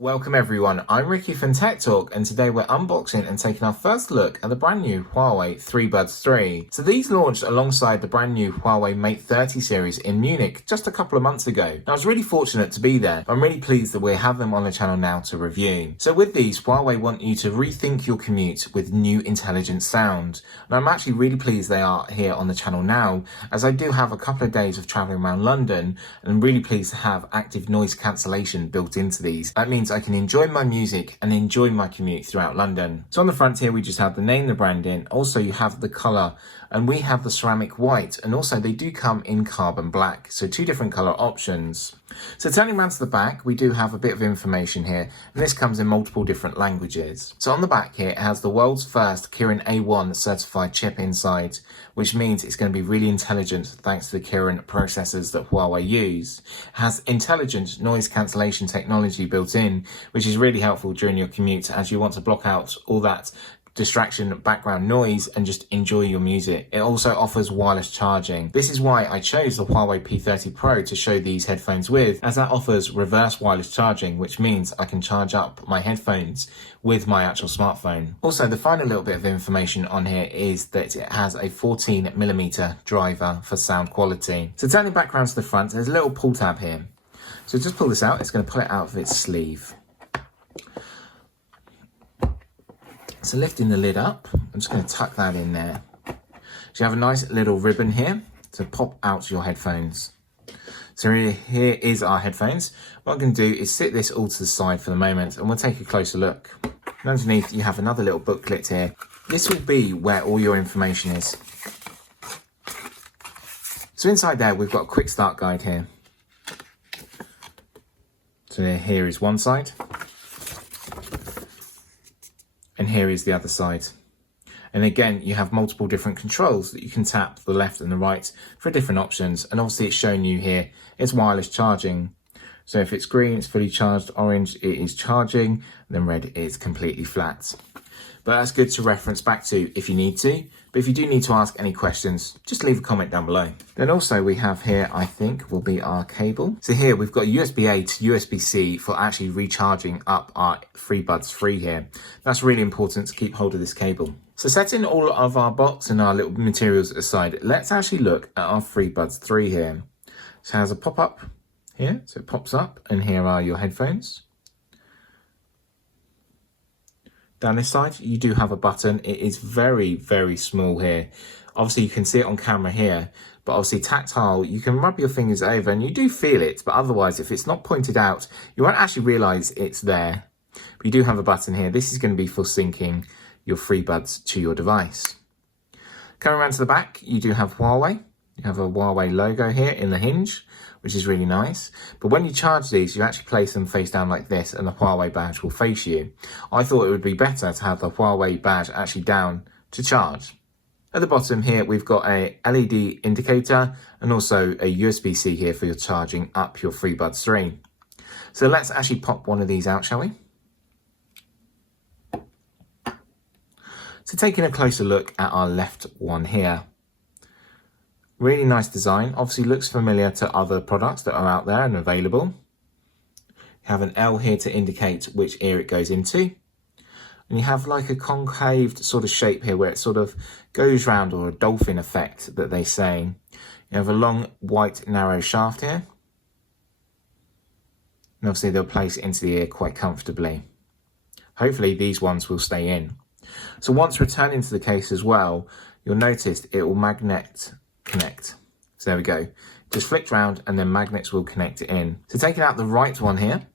Welcome everyone, I'm Ricky from Tech Talk and today we're unboxing and taking our first look at the brand new Huawei FreeBuds 3. So these launched alongside the brand new Huawei Mate 30 series in Munich just a couple of months ago. Now, I was really fortunate to be there. I'm really pleased that we have them on the channel now to review. So with these, Huawei want you to rethink your commute with new intelligent sound. And I'm actually really pleased they are here on the channel now, as I do have a couple of days of traveling around London and I'm really pleased to have active noise cancellation built into these. That means I can enjoy my music and enjoy my commute throughout London. So on the front here, we just have the name, the brand in. Also, you have the color and we have the ceramic white, and also they do come in carbon black. So two different color options. So turning around to the back, we do have a bit of information here, and this comes in multiple different languages. So on the back here, it has the world's first Kirin A1 certified chip inside, which means it's going to be really intelligent thanks to the Kirin processors that Huawei use. It has intelligent noise cancellation technology built in, which is really helpful during your commute as you want to block out all that distraction, background noise, and just enjoy your music. It also offers wireless charging. This is why I chose the Huawei P30 Pro to show these headphones with, as that offers reverse wireless charging, which means I can charge up my headphones with my actual smartphone. Also, the final little bit of information on here is that it has a 14mm driver for sound quality. So turning back around to the front, there's a little pull tab here. So just pull this out, it's going to pull it out of its sleeve. So lifting the lid up, I'm just going to tuck that in there. So you have a nice little ribbon here to pop out your headphones. So here is our headphones. What I'm going to do is sit this all to the side for the moment and we'll take a closer look. And underneath you have another little booklet here. This will be where all your information is. So inside there we've got a quick start guide here. So here is one side. And here is the other side. And again, you have multiple different controls that you can tap the left and the right for different options. And obviously it's showing you here, it's wireless charging. So if it's green, it's fully charged, orange, it is charging, and then red is completely flat. But that's good to reference back to if you need to. But if you do need to ask any questions, just leave a comment down below. Then also we have here, I think, will be our cable. So here we've got USB-A to USB-C for actually recharging up our FreeBuds 3 here. That's really important to keep hold of this cable. So setting all of our box and our little materials aside, let's actually look at our FreeBuds 3 here. So it has a pop-up here, so it pops up and here are your headphones. Down this side, you do have a button. It is very, very small here. Obviously, you can see it on camera here, but obviously tactile, you can rub your fingers over and you do feel it, but otherwise, if it's not pointed out, you won't actually realize it's there. But you do have a button here. This is going to be for syncing your FreeBuds to your device. Coming around to the back, you do have Huawei. You have a Huawei logo here in the hinge, which is really nice. But when you charge these, you actually place them face down like this and the Huawei badge will face you. I thought it would be better to have the Huawei badge actually down to charge. At the bottom here, we've got a LED indicator and also a USB-C here for your charging up your FreeBuds 3. So let's actually pop one of these out, shall we? So taking a closer look at our left one here. Really nice design, obviously looks familiar to other products that are out there and available. You have an L here to indicate which ear it goes into. And you have like a concaved sort of shape here where it sort of goes round, or a dolphin effect that they say. You have a long white narrow shaft here. And obviously they'll place it into the ear quite comfortably. Hopefully these ones will stay in. So once returning to the case as well, you'll notice it will magnet connect. So there we go. Just flicked round and then magnets will connect it in. So taking out the right one here,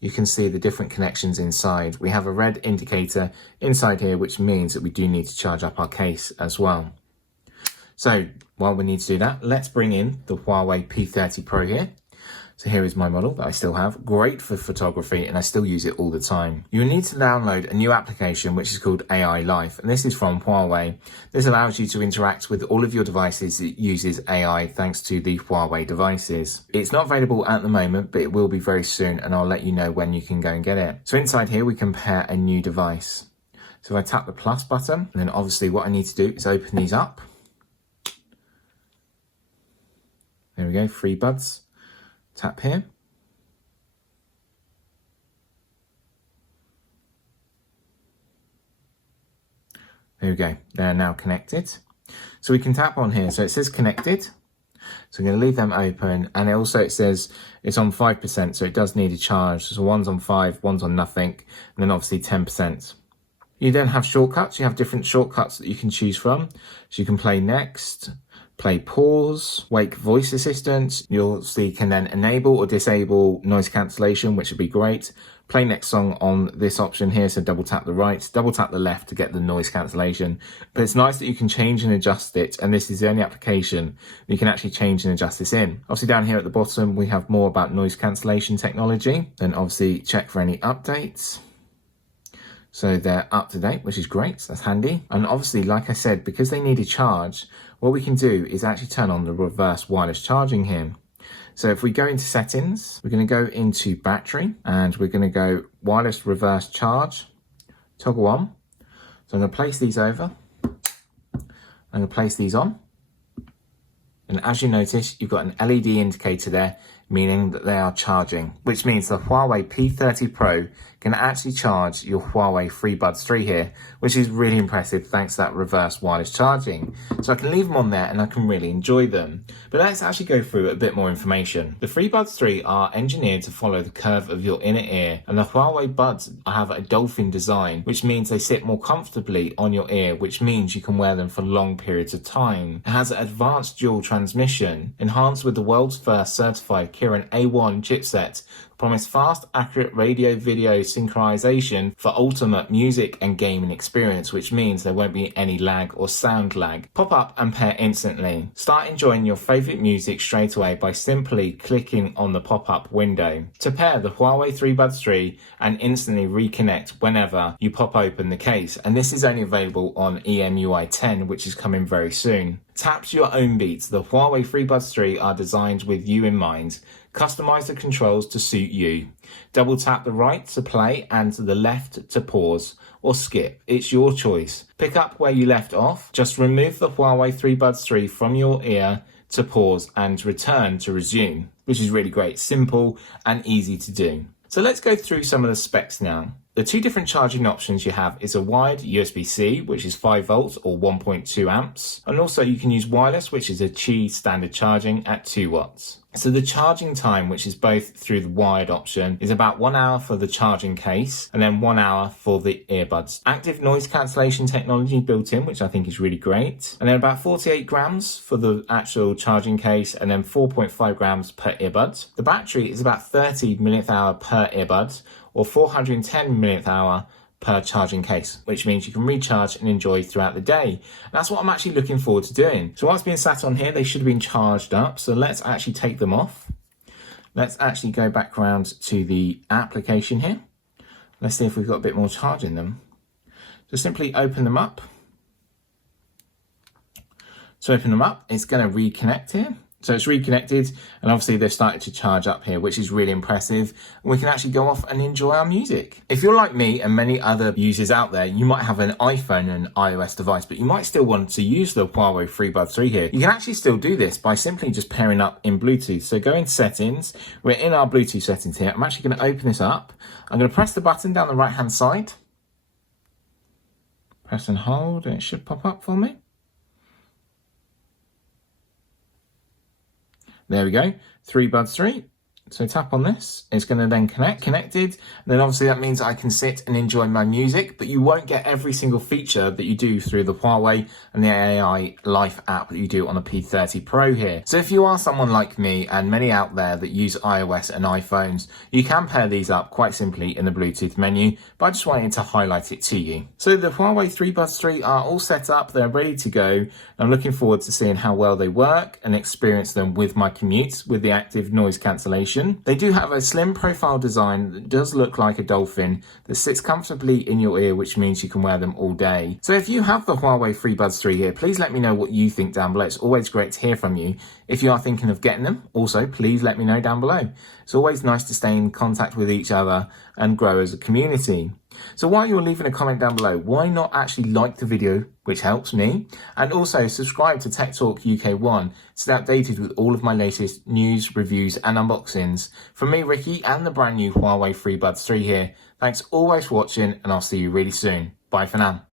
you can see the different connections inside. We have a red indicator inside here, which means that we do need to charge up our case as well. So while we need to do that, let's bring in the Huawei P30 Pro here. So here is my model that I still have. Great for photography and I still use it all the time. You will need to download a new application which is called AI Life, and this is from Huawei. This allows you to interact with all of your devices that uses AI thanks to the Huawei devices. It's not available at the moment, but it will be very soon and I'll let you know when you can go and get it. So inside here we can pair a new device. So if I tap the plus button, and then obviously what I need to do is open these up. There we go, FreeBuds. Tap here. There we go, they're now connected. So we can tap on here, so it says connected. So I'm going to leave them open, and it says it's on 5%, so it does need a charge. So one's on 5, one's on nothing, and then obviously 10%. You then have shortcuts. You have different shortcuts that you can choose from. So you can play next, play pause, wake voice assistant. You obviously can then enable or disable noise cancellation, which would be great. Play next song on this option here, so double tap the right, double tap the left to get the noise cancellation. But it's nice that you can change and adjust it, and this is the only application you can actually change and adjust this in. Obviously down here at the bottom we have more about noise cancellation technology. Then obviously check for any updates. So they're up to date, which is great, so that's handy. And obviously, like I said, because they need a charge, what we can do is actually turn on the reverse wireless charging here. So if we go into settings, we're going to go into battery, and we're going to go wireless reverse charge, toggle on. So I'm going to place these over. I'm going to place these on. And as you notice, you've got an LED indicator there, meaning that they are charging, which means the Huawei P30 Pro can actually charge your Huawei FreeBuds 3 here, which is really impressive thanks to that reverse wireless charging. So I can leave them on there and I can really enjoy them. But let's actually go through a bit more information. The FreeBuds 3 are engineered to follow the curve of your inner ear, and the Huawei Buds have a dolphin design, which means they sit more comfortably on your ear, which means you can wear them for long periods of time. It has an advanced dual transmission, enhanced with the world's first certified Kirin A1 chipset, promise fast, accurate radio video synchronization for ultimate music and gaming experience, which means there won't be any lag or sound lag. Pop up and pair instantly. Start enjoying your favorite music straight away by simply clicking on the pop-up window. To pair the Huawei FreeBuds 3 and instantly reconnect whenever you pop open the case. And this is only available on EMUI 10, which is coming very soon. Tap to your own beats. The Huawei FreeBuds 3 are designed with you in mind. Customize the controls to suit you. Double tap the right to play and the left to pause or skip. It's your choice. Pick up where you left off. Just remove the Huawei FreeBuds 3 from your ear to pause and return to resume, which is really great, simple and easy to do. So let's go through some of the specs now. The two different charging options you have is a wired USB-C, which is 5 volts or 1.2 amps. And also you can use wireless, which is a Qi standard charging at 2 watts. So the charging time, which is both through the wired option, is about 1 hour for the charging case and then 1 hour for the earbuds. Active noise cancellation technology built in, which I think is really great. And then about 48 grams for the actual charging case and then 4.5 grams per earbud. The battery is about 30 milliamp hour per earbud or 410 milliamp hour per charging case, which means you can recharge and enjoy throughout the day. And that's what I'm actually looking forward to doing. So whilst being sat on here, they should have been charged up. So let's actually take them off. Let's actually go back around to the application here. Let's see if we've got a bit more charge in them. So simply open them up. So open them up, it's going to reconnect here. So it's reconnected, and obviously they've started to charge up here, which is really impressive. And we can actually go off and enjoy our music. If you're like me and many other users out there, you might have an iPhone and an iOS device, but you might still want to use the Huawei FreeBuds 3 here. You can actually still do this by simply just pairing up in Bluetooth. So go into settings. We're in our Bluetooth settings here. I'm actually going to open this up. I'm going to press the button down the right-hand side. Press and hold, and it should pop up for me. There we go, FreeBuds 3. So tap on this, it's going to then connected. And then obviously that means I can sit and enjoy my music, but you won't get every single feature that you do through the Huawei and the AI Life app that you do on the P30 Pro here. So if you are someone like me and many out there that use iOS and iPhones, you can pair these up quite simply in the Bluetooth menu, but I just wanted to highlight it to you. So the Huawei FreeBuds 3 are all set up, they're ready to go. I'm looking forward to seeing how well they work and experience them with my commute with the active noise cancellation. They do have a slim profile design that does look like a dolphin that sits comfortably in your ear, which means you can wear them all day. So if you have the Huawei FreeBuds 3 here, please let me know what you think down below. It's always great to hear from you. If you are thinking of getting them, also please let me know down below. It's always nice to stay in contact with each other and grow as a community. So while you're leaving a comment down below, why not actually like the video, which helps me, and also subscribe to Tech Talk UK1 to stay updated with all of my latest news, reviews and unboxings. From me, Ricky, and the brand new Huawei FreeBuds 3 here, thanks always for watching, and I'll see you really soon. Bye for now.